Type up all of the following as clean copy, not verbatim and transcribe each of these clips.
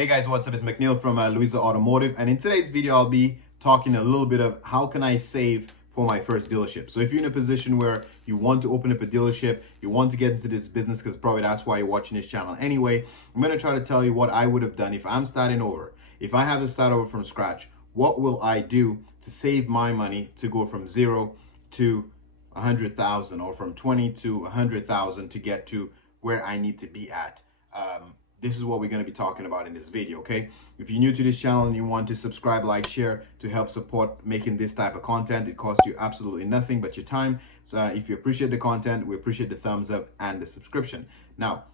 Hey guys, what's up? It's McNeil from Louisa Automotive, and in today's video I'll be talking a little bit of how can I save for my first dealership. So if you're in a position where you want to open up a dealership, you want to get into this business, because probably that's why you're watching this channel anyway, I'm going to try to tell you what I would have done if I'm starting over. If I have to start over from scratch, what will I do to save my money to go from 0 to 100,000, or from 20 to 100,000 to get to where I need to be at. This is what we're going to be talking about in this video, okay? If you're new to this channel and you want to subscribe, like, share to help support making this type of content, it costs you absolutely nothing but your time. So if you appreciate the content, we appreciate the thumbs up and the subscription. Now,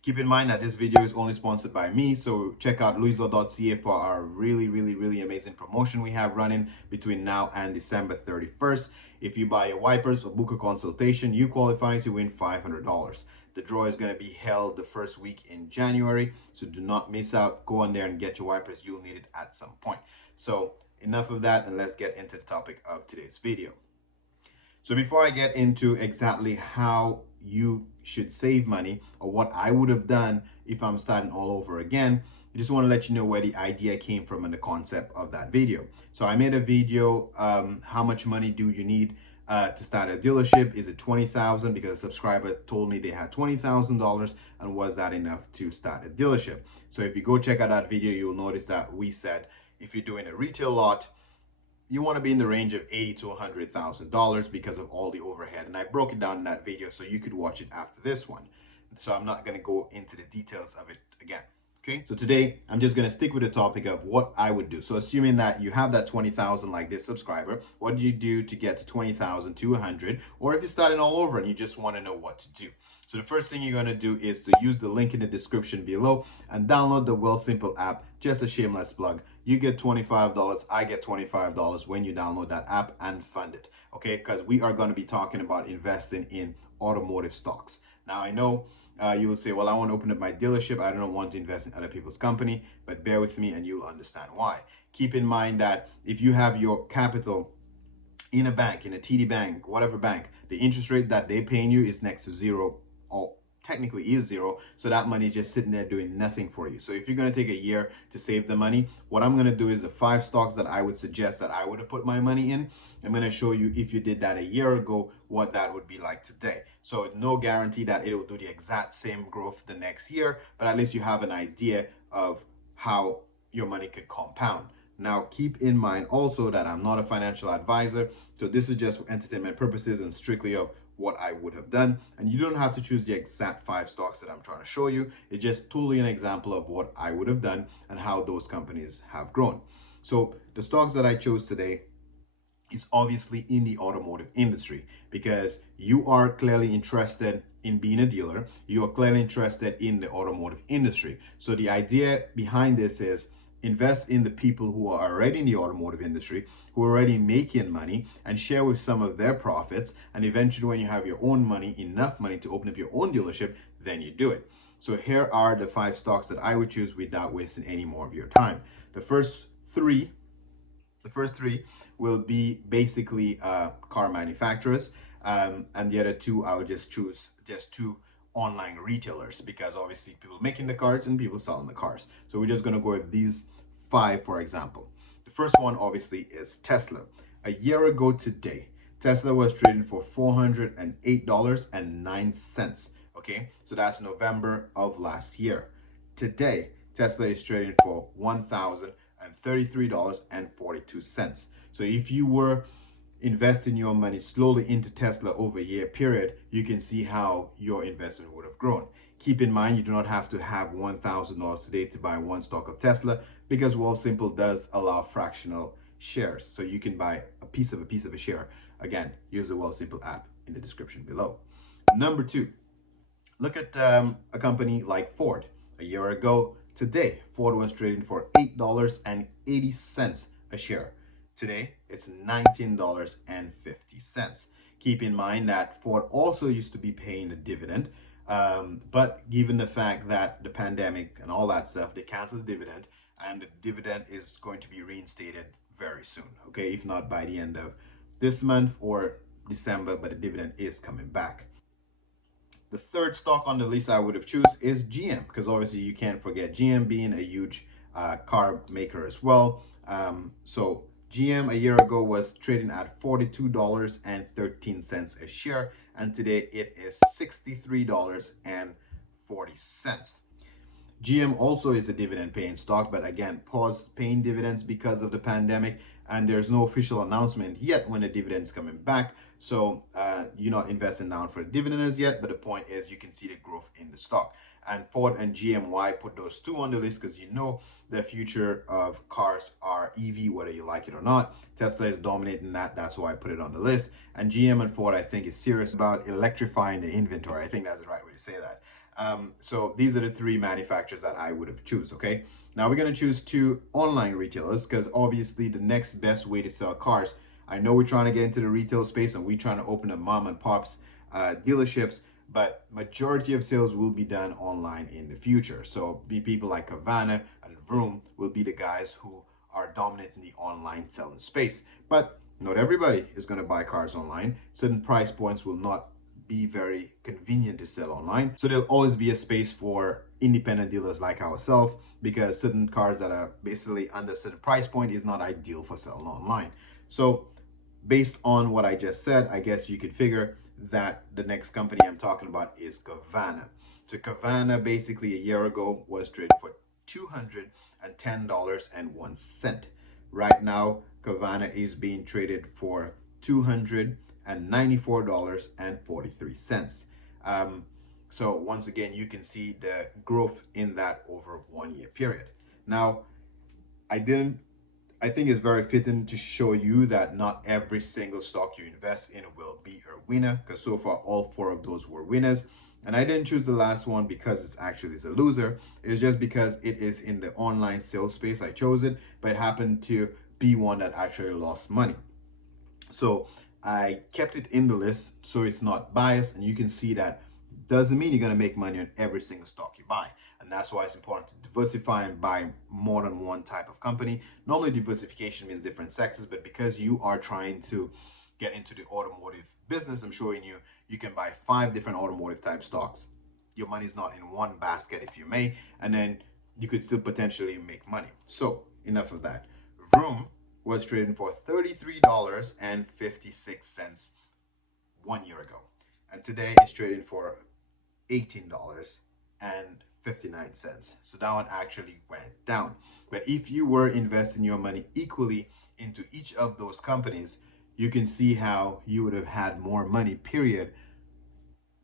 keep in mind that this video is only sponsored by me, so check out louisa.ca for our really amazing promotion we have running between now and December 31st. If you buy your wipers or book a consultation, you qualify to win $500. The draw is going to be held the first week in January, so do not miss out. Go on there and get your wipers. You'll need it at some point. So enough of that, and let's get into the topic of today's video. So before I get into exactly how you should save money, or what I would have done if I'm starting all over again, I just want to let you know where the idea came from and the concept of that video. So I made a video, how much money do you need to start a dealership? Is it $20,000? Because a subscriber told me they had $20,000, and was that enough to start a dealership? So if you go check out that video, you'll notice that we said if you're doing a retail lot, you want to be in the range of $80,000 to $100,000 because of all the overhead. And I broke it down in that video, so you could watch it after this one. So I'm not going to go into the details of it again. Okay, so today I'm just going to stick with the topic of what I would do. So assuming that you have that 20,000 like this subscriber, what do you do to get to 20,000 to 100? Or if you're starting all over and you just want to know what to do. So the first thing you're going to do is to use the link in the description below and download the Wealthsimple app. Just a shameless plug. You get $25, I get $25 when you download that app and fund it. Okay, because we are going to be talking about investing in automotive stocks. Now I know you will say, well, I want to open up my dealership. I don't want to invest in other people's company, but bear with me and you'll understand why. Keep in mind that if you have your capital in a bank, in a TD bank, whatever bank, the interest rate that they're paying you is next to zero, or technically is zero. So that money is just sitting there doing nothing for you. So if you're going to take a year to save the money, what I'm going to do is the 5 stocks that I would suggest that I would have put my money in. I'm going to show you, if you did that a year ago, what that would be like today. So no guarantee that it will do the exact same growth the next year, but at least you have an idea of how your money could compound. Now, keep in mind also that I'm not a financial advisor, so this is just for entertainment purposes and strictly of what I would have done. And you don't have to choose the exact 5 stocks that I'm trying to show you. It's just totally an example of what I would have done and how those companies have grown. So the stocks that I chose today is obviously in the automotive industry, because you are clearly interested in being a dealer. You are clearly interested in the automotive industry. So the idea behind this is invest in the people who are already in the automotive industry, who are already making money, and share with some of their profits. And eventually, when you have your own money, enough money to open up your own dealership, then you do it. So here are the 5 stocks that I would choose without wasting any more of your time. The first three will be basically car manufacturers, and the other 2 I would just choose just 2 online retailers, because obviously people making the cars and people selling the cars. So we're just going to go with these 5 for example. The first one obviously is Tesla. A year ago today, Tesla was trading for $408.09. Okay, so that's November of last year. Today, Tesla is trading for $1,033.42. So if you were investing your money slowly into Tesla over a year period, you can see how your investment would have grown. Keep in mind, you do not have to have $1,000 today to buy 1 stock of Tesla, because Wealthsimple does allow fractional shares. So you can buy a piece of a share. Again, use the Wealthsimple app in the description below. Number 2, look at a company like Ford. A year ago today, Ford was trading for $8.80 a share. Today, it's $19.50. Keep in mind that Ford also used to be paying a dividend, but given the fact that the pandemic and all that stuff, they canceled the dividend, and the dividend is going to be reinstated very soon. Okay, if not by the end of this month or December, but the dividend is coming back. The third stock on the list I would have choose is GM, because obviously you can't forget GM being a huge car maker as well. So GM a year ago was trading at $42.13 a share, and today it is $63.40. GM also is a dividend paying stock, but again, paused paying dividends because of the pandemic, and there's no official announcement yet when the dividend's coming back. So you're not investing down for the dividend as yet, but the point is you can see the growth in the stock. And Ford and GMY, put those two on the list because you know the future of cars are EV, whether you like it or not. Tesla is dominating that. That's why I put it on the list. And GM and Ford, I think, is serious about electrifying the inventory. I think that's the right way to say that. So these are the three manufacturers that I would have choose. Okay, now we're going to choose two online retailers because obviously the next best way to sell cars. I know we're trying to get into the retail space and we're trying to open up mom and pops dealerships, but majority of sales will be done online in the future. So people like Carvana and Vroom will be the guys who are dominating the online selling space. But not everybody is going to buy cars online. Certain price points will not be very convenient to sell online. So there'll always be a space for independent dealers like ourselves, because certain cars that are basically under a certain price point is not ideal for selling online. So based on what I just said, I guess you could figure that the next company I'm talking about is Carvana. So Carvana basically a year ago was traded for $210.01. Right now, Carvana is being traded for $294.43. So once again, you can see the growth in that over 1 year period. Now, I think it's very fitting to show you that not every single stock you invest in will be a winner, because so far all four of those were winners. And I didn't choose the last one because it's actually a loser. It's just because it is in the online sales space. I chose it, but it happened to be one that actually lost money. So I kept it in the list so it's not biased, and you can see that doesn't mean you're going to make money on every single stock you buy. And that's why it's important to diversify and buy more than one type of company. Normally diversification means different sectors, but because you are trying to get into the automotive business, I'm showing you can buy 5 different automotive type stocks. Your money's not in one basket, if you may, and then you could still potentially make money. So enough of that. Vroom was trading for $33.56 1 year ago, and today it's trading for $18.59. So that one actually went down. But if you were investing your money equally into each of those companies, you can see how you would have had more money, period,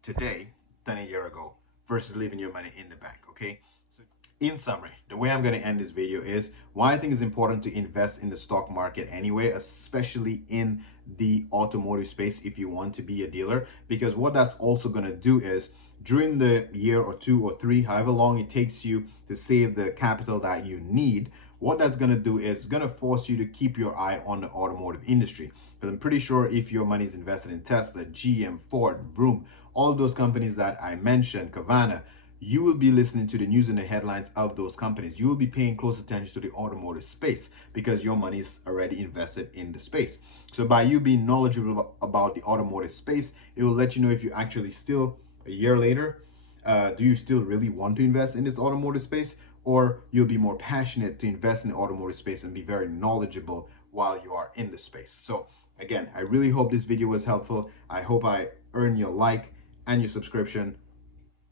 today than a year ago versus leaving your money in the bank. Okay, so in summary, the way I'm going to end this video is why I think it's important to invest in the stock market anyway, especially in the automotive space if you want to be a dealer, because what that's also going to do is during the year or 2 or 3, however long it takes you to save the capital that you need, what that's going to do is going to force you to keep your eye on the automotive industry. Because I'm pretty sure if your money is invested in Tesla, GM, Ford, Vroom, all those companies that I mentioned, Carvana, you will be listening to the news and the headlines of those companies. You will be paying close attention to the automotive space because your money is already invested in the space. So by you being knowledgeable about the automotive space, it will let you know if you actually still, a year later, do you still really want to invest in this automotive space, or you'll be more passionate to invest in the automotive space and be very knowledgeable while you are in the space. So again, I really hope this video was helpful. I hope I earned your like and your subscription,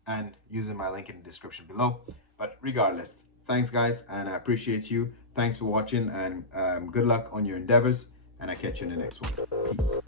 and using my link in the description below. But regardless, thanks guys, and I appreciate you. Thanks for watching, and good luck on your endeavors, and I catch you in the next one. Peace.